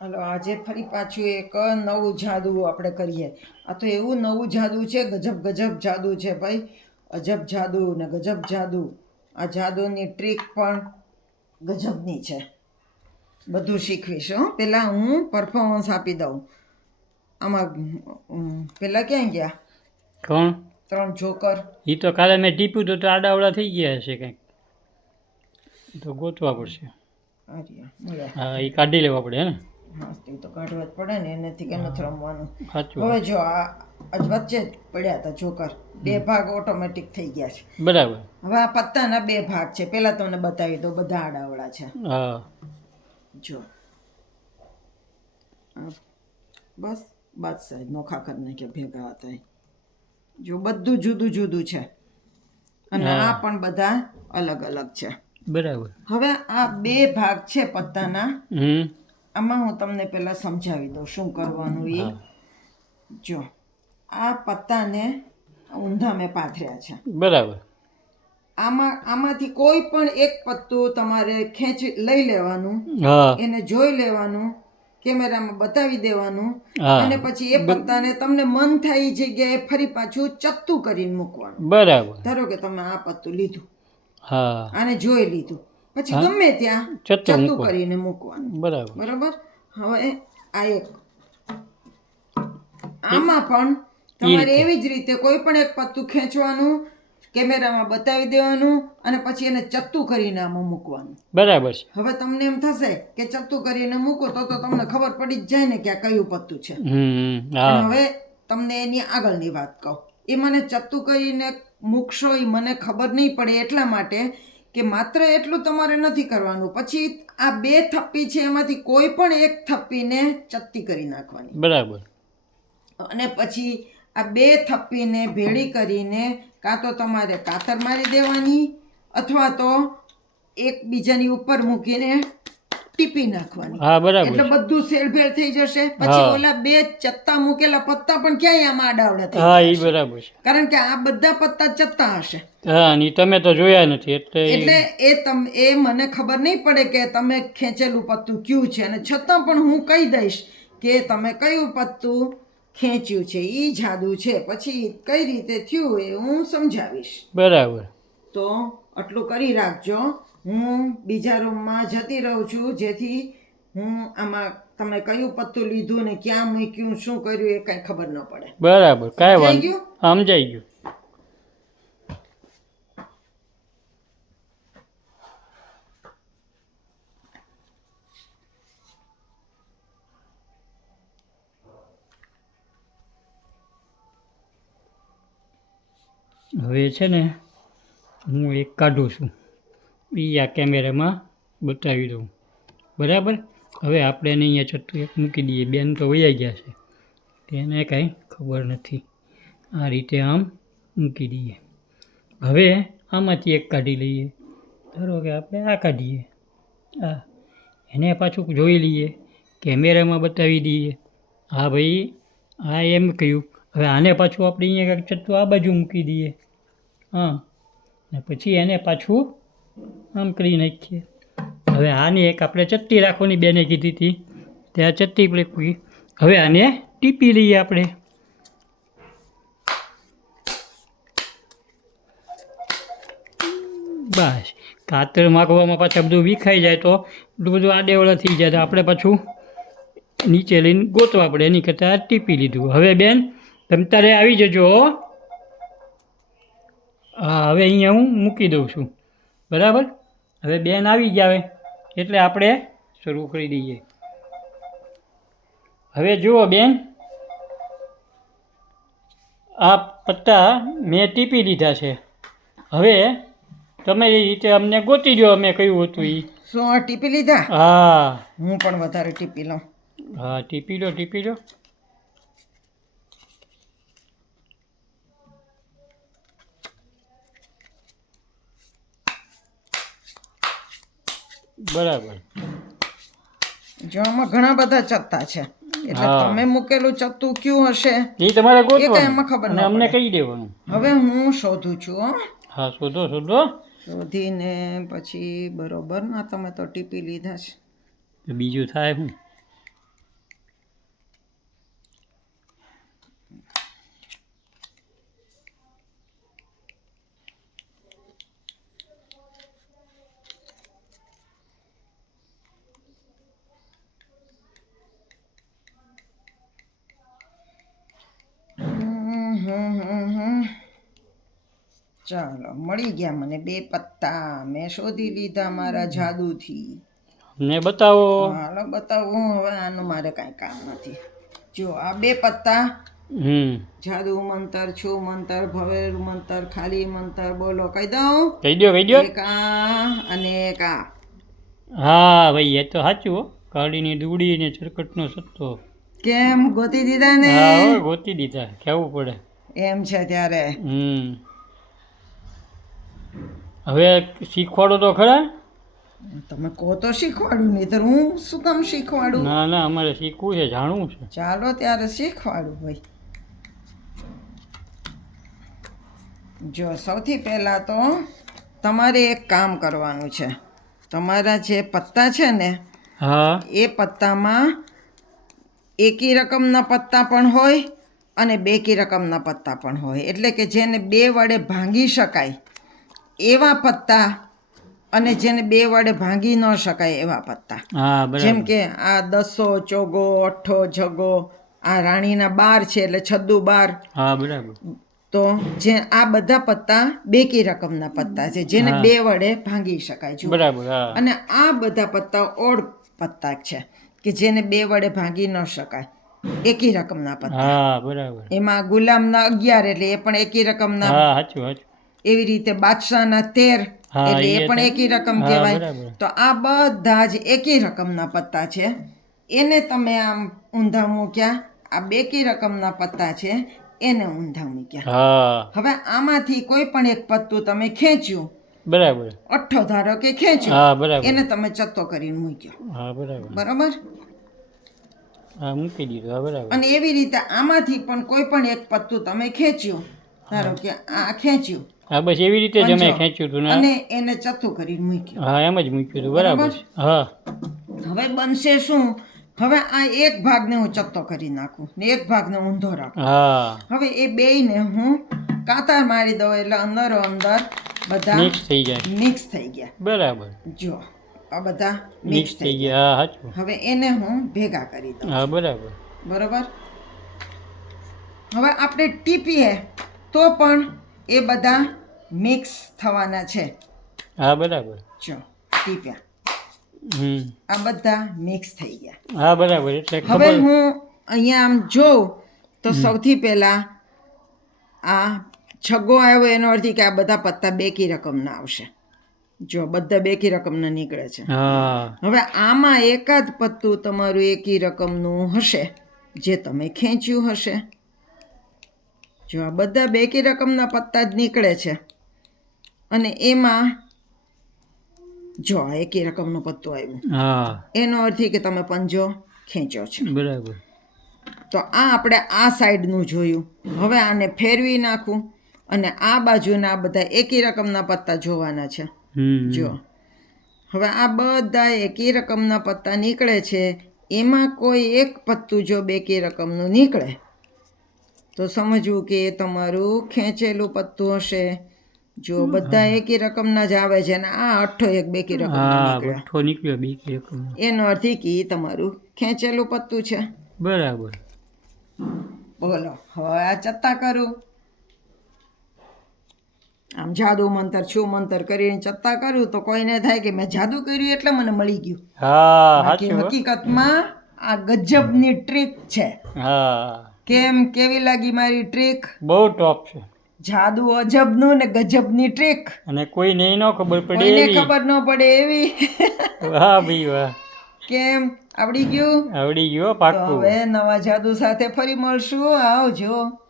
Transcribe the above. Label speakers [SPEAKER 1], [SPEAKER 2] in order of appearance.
[SPEAKER 1] હાલો આજે ફરી પાછું એક નવું જાદુ આપણે કરીએ. આ તો એવું નવું જાદુ છે ગજબ ગજબ જાદુ છે ભાઈ. અજબ જાદુ ને ગજબ જાદુ. આ જાદુની ટ્રીક પણ ગજબની છે. બધું શીખવીશ હો. પહેલાં હું પરફોર્મન્સ આપી દઉં. આમાં પહેલાં ક્યાં ગયા?
[SPEAKER 2] કોણ?
[SPEAKER 1] ત્રણ જોકર.
[SPEAKER 2] એ તો કાલે મેં ટીપ્યું તો આડાવડા થઈ ગયા હશે કંઈક. તો ગોતવા પડશે. હા એ કાઢી લેવા પડે હે ને?
[SPEAKER 1] હા તે કાઢવા જ પડે ને એનાથી કે નથી રમવાનું. હવે જો આ વચ્ચે જ પડ્યા હતા જોકર. બે ભાગ ઓટોમેટિક થઈ ગયા છે.
[SPEAKER 2] બરાબર.
[SPEAKER 1] હવે આ પત્તાના બે ભાગ છે. પેલા તમને બતાવી દો બધા આડાવડા છે. જો. બસ બસ સાહેબ નોખા કરીને કે ભેગા હતા જો બધું જુદું જુદું છે. અને આ પણ બધા અલગ અલગ છે.
[SPEAKER 2] બરાબર.
[SPEAKER 1] હવે આ બે ભાગ છે પત્તાના. આમાં હું તમને પહેલાં સમજાવી દઉં શું કરવાનું એ. જો આ પત્તાને ઊંધા મેં પાથર્યા છે.
[SPEAKER 2] બરાબર.
[SPEAKER 1] આમાં આમાંથી કોઈ પણ એક પત્તું તમારે ખેંચી લઈ લેવાનું એને જોઈ લેવાનું કેમેરામાં બતાવી દેવાનું અને પછી એ પત્તાને તમને મન થાય એ જગ્યાએ ફરી પાછું ચત્તું કરીને મૂકવાનું.
[SPEAKER 2] બરાબર.
[SPEAKER 1] ધારો કે તમે આ પત્તું લીધું. આને જોઈ લીધું. પછી ગમે ત્યાં
[SPEAKER 2] ચત્તું
[SPEAKER 1] કરીને મૂકવાનું.
[SPEAKER 2] બરાબર.
[SPEAKER 1] બરાબર? હવે આ એક. આમાં પણ તમારે એવી જ રીતે કોઈ પણ એક પત્તું ખેંચવાનું કેમેરામાં બતાવી દેવાનું અને પછી એને ચત્તું કરીને આમાં મૂકવાનું.
[SPEAKER 2] બરાબર છે.
[SPEAKER 1] હવે તમને એમ થશે કે ચત્તું કરીને મૂકો તો તો તમને ખબર પડી જ જાય ને કે આ કયું પત્તું છે. હવે તમને એની આગળની વાત કહું. એ મને ચત્તું કરીને મૂકશો એ મને ખબર નહીં પડે એટલા માટે કે માત્ર એટલું તમારે નથી કરવાનું. પછી આ બે થપ્પી છે એમાંથી કોઈ પણ એક થપ્પીને ચત્તી કરી નાખવાની.
[SPEAKER 2] બરાબર.
[SPEAKER 1] અને પછી આ બે થપ્પીને ભેળી કરીને કાં તો તમારે કાતર મારી દેવાની અથવા તો એકબીજાની ઉપર મૂકીને ટીપી નાખવાની.
[SPEAKER 2] હા બરાબર.
[SPEAKER 1] એટલે બધું સેલભેળ થઈ જશે. પછી ઓલા બે ચત્તા મૂકેલા પત્તા પણ ક્યાંય આમાં આડાવડા થઈ
[SPEAKER 2] હા એ બરાબર છે.
[SPEAKER 1] કારણ કે આ બધા પત્તા ચત્તા હશે.
[SPEAKER 2] હા અને તમે તો જોયા નથી એટલે
[SPEAKER 1] એટલે એ તમ એ મને ખબર નહીં પડે કે તમે ખેંચેલું પત્તું કયું છે. અને છતાં પણ હું કહી દઈશ કે તમે કયું પત્તું ખેંચ્યું છે? એ જાદુ છે. પછી કઈ રીતે થયું એ હું સમજાવીશ.
[SPEAKER 2] બરાબર.
[SPEAKER 1] તો આટલું કરી રાખજો. હું બીજા રૂમમાં જતી રહું છું જેથી હું આમાં તમે કયું પત્તું લીધું ને ક્યાં મૂક્યું શું કર્યું એ કાંઈ ખબર ન પડે.
[SPEAKER 2] બરાબર કાંઈ વાંધો સમજાઈ ગયું. હવે છે ને હું એક કાઢું છું. આ કેમેરામાં બતાવી દઉં. બરાબર? હવે આપણે એને અહીંયા ચટ્ટું એક મૂકી દઈએ. બેન તો વૈયા ગયા છે. તેને કાંઈ ખબર નથી. આ રીતે આમ મૂકી દઈએ. હવે આમાંથી એક કાઢી લઈએ. ધારો કે આપણે આ કાઢીએ. આ. એને પાછું જોઈ લઈએ. કેમેરામાં બતાવી દઈએ. હા ભાઈ, આ એમ કહ્યું. હવે આને પાછું આપણે અહીંયા ચટ્ટું આ બાજુ મૂકી દઈએ. હા. ને પછી એને પાછું આમ કરી નાખીએ. હવે આની એક આપણે ચટ્ટી રાખવાની બેને કીધી હતી. ત્યાં ચટ્ટી પ્લેકવી હવે આને ટીપી લઈએ આપણે. બસ. કાતર માગવામાં પાછા બધું વિખાઈ જાય તો બધું બધું આડેવડા થઈ જાય તો આપણે પાછું નીચે લઈને ગોતવા પડે. એની કરતાં આ ટીપી લીધું. હવે બેન, તમે તારે આવી જજો. હા, હવે અહીંયા હું મૂકી દઉં છું. બરાબર? હવે બેન આવી ગયા હવે. એટલે આપણે શરૂ કરી દઈએ. હવે જુઓ બેન આ પત્તા મેં ટીપી લીધા છે. હવે તમે એ રીતે અમને ગોતી જો અમે કહ્યું હતું એ
[SPEAKER 1] શું ટીપી લીધા?
[SPEAKER 2] હા.
[SPEAKER 1] હું પણ વધારે ટીપી લઉં.
[SPEAKER 2] હા ટીપી લો ટીપી લો બરાબર.
[SPEAKER 1] જો આમાં ઘણા બધા ચત્તા છે. એટલે તમે મૂકેલું ચત્તું કયું હશે?
[SPEAKER 2] એ તમારે ગોતવાનું.
[SPEAKER 1] એમાં ખબર ન
[SPEAKER 2] અમને કહી દેવાનું.
[SPEAKER 1] હવે હું શોધું છું હો.
[SPEAKER 2] હા શોધો શોધો.
[SPEAKER 1] શોધીને પછી બરોબર ના તમે તો ટીપી લીધા છે.
[SPEAKER 2] બીજું થાય શું
[SPEAKER 1] ચાલો મળી ગયા મને બે પત્તા. મેં શોધી લીધા મારા જાદુથી.
[SPEAKER 2] ને બતાવો.
[SPEAKER 1] હાલો બતાવો. હવે આનું મારે કાંઈ કામ નથી. જો આ બે પત્તા.
[SPEAKER 2] હમ.
[SPEAKER 1] જાદુ મંતર છું મંતર ભવેર મંતર ખાલી મંતર બોલો કહી દઉં?
[SPEAKER 2] કહી દો કહી દો
[SPEAKER 1] એક આ અને એક આ.
[SPEAKER 2] હા ભાઈ એ તો સાચું કાળીની દૂડી ને ચરકટનો સત્તો.
[SPEAKER 1] કેમ? ગોતી દીધા ને?
[SPEAKER 2] હા ગોતી દીધા. કેવું પડે?
[SPEAKER 1] એમ છે ત્યારે.
[SPEAKER 2] હમ. હવે શીખવાડો તો ખરા?
[SPEAKER 1] તમે કહો તો શીખવાડું નહીં તો હું શું કામ શીખવાડું?
[SPEAKER 2] ના ના અમારે શીખવું છે જાણવું છે.
[SPEAKER 1] ચાલો ત્યારે શીખવાડું ભાઈ. જો સૌથી પહેલાં તો તમારે એક કામ કરવાનું છે. તમારા જે પત્તા છે ને
[SPEAKER 2] હા.
[SPEAKER 1] એ પત્તામાં એકી રકમના પત્તા પણ હોય અને બેકી રકમના પત્તા પણ હોય. એટલે કે જેને બે વડે ભાંગી શકાય એવા પત્તા અને જેને બે વડે ભાંગી ન શકાય એવા પત્તા. જેમ કે આ દસો ચોગો અઠ્ઠો જગો આ રાણીના બાર છે એટલે છદ્દુ બાર. તો જે આ બધા પત્તા બેકી રકમના પત્તા છે જેને બે વડે ભાંગી શકાય છે
[SPEAKER 2] બરાબર
[SPEAKER 1] અને આ બધા પત્તા ઓડ પત્તા છે કે જેને બે વડે ભાંગી ન શકાય એકી રકમના પત્તા.
[SPEAKER 2] બરાબર.
[SPEAKER 1] એમાં ગુલામના અગિયાર એટલે એ પણ એકી રકમના.
[SPEAKER 2] સાચું સાચું.
[SPEAKER 1] એવી રીતે બાદશાહના તેર એટલે એ પણ એકી રકમ કહેવાય. તો આ બધા જ એકી રકમના પત્તા છે. એને તમે આમ ઊંધા મૂક્યા આ બેકી રકમના પત્તા છે એને ઊંધા મૂક્યા. હવે આમાંથી કોઈ પણ એક પત્તું તમે ખેંચ્યું
[SPEAKER 2] બરાબર.
[SPEAKER 1] અઠ્ઠો ધારો કે ખેંચ્યું એને તમે ચત્તો કરીને મૂક્યો.
[SPEAKER 2] બરાબર. મૂકી દીધું. બરાબર.
[SPEAKER 1] અને એવી રીતે આમાંથી પણ કોઈ પણ એક પત્તું તમે ખેંચ્યું ધારો કે આ ખેંચ્યું
[SPEAKER 2] હા બસ એવી રીતે જ અમે ખેંચ્યું હતું
[SPEAKER 1] અને એને ચતું કરીને મૂક્યું.
[SPEAKER 2] હા એમ જ મૂક્યું હતું બરાબર. હા.
[SPEAKER 1] હવે બનશે શું? હવે આ એક ભાગને હું ચત્તો કરી નાખું ને એક ભાગને ઊંધો રાખું.
[SPEAKER 2] હા.
[SPEAKER 1] હવે એ બેયને હું કાતાર મારી દઉં એટલે અંદરો અંદર બધા
[SPEAKER 2] મિક્સ થઈ જાય.
[SPEAKER 1] મિક્સ થઈ ગયા.
[SPEAKER 2] બરાબર.
[SPEAKER 1] જો આ બધા મિક્સ થઈ
[SPEAKER 2] ગયા. હા સાચું.
[SPEAKER 1] હવે એને હું ભેગા કરી દઉં
[SPEAKER 2] હા બરાબર.
[SPEAKER 1] બરોબર? હવે આપણે ટીપીએ તો પણ એ બધા મિક્સ થવાના છે.
[SPEAKER 2] હા બરાબર.
[SPEAKER 1] જો ટીપ્યા. આ બધા મિક્સ થઈ ગયા.
[SPEAKER 2] હા બરાબર એટલે
[SPEAKER 1] હવે હું અહીંયા આમ જોઉં તો સૌથી પહેલાં આ છગ્ગો આવ્યો એનો અર્થ કે આ બધા પત્તા બેકી રકમના આવશે. જો બધા બેકી રકમના નીકળે છે. હવે આમાં એકાદ પત્તું તમારું એકી રકમનું હશે જે તમે ખેંચ્યું હશે. જો આ બધા બેકી રકમના પત્તા જ નીકળે છે. અને એમાં જો આ એકી રકમનું પત્તું આવ્યું.
[SPEAKER 2] હા.
[SPEAKER 1] એનો અર્થ કે તમે પંજો ખેંચ્યો છે.
[SPEAKER 2] બરાબર.
[SPEAKER 1] તો આ આપણે આ સાઈડનું જોયું. હવે આને ફેરવી નાખું અને આ બાજુના બધા એકી રકમના પત્તા જોવાના છે. જો. હવે આ બધા એકી રકમના પત્તા નીકળે છે. એમાં કોઈ એક પત્તું જો બેકી રકમનું નીકળે તો સમજવું કે એ તમારું ખેંચેલું પત્તું હશે. જો બધા એકી રકમના જ આવે છે ને આ અઠ્ઠો એક બેકી રકમનો
[SPEAKER 2] હા
[SPEAKER 1] નીકળ્યો.
[SPEAKER 2] બઠ્ઠો બે કી રકમ
[SPEAKER 1] એનો અર્થ કે એ તમારું ખેંચેલું પત્તું છે.
[SPEAKER 2] બરાબર.
[SPEAKER 1] બોલો હવે આ ચત્તા કરું. આમ જાદુ મંતર છું મંતર કરીને ચત્તા કરું તો કોઈને થાય કે મેં જાદુ કર્યું એટલે મને મળી ગયું. બાકી
[SPEAKER 2] હો.
[SPEAKER 1] હકીકતમાં આ ગજબની ટ્રીક છે.
[SPEAKER 2] હા.
[SPEAKER 1] કેમ કેવી લાગી મારી ટ્રીક
[SPEAKER 2] બહુ ટોપ છે.
[SPEAKER 1] જાદુ અજબનું ને ગજબની ટ્રીક
[SPEAKER 2] અને કોઈ નહીં ન ખબર પડે
[SPEAKER 1] કોઈને ખબર ન પડે એવી.
[SPEAKER 2] વાહ ભાઈ વાહ.
[SPEAKER 1] કેમ આવડી ગયું?
[SPEAKER 2] આવડી ગયો પાક્કું.
[SPEAKER 1] હવે નવા જાદુ સાથે ફરી મળશું. આવજો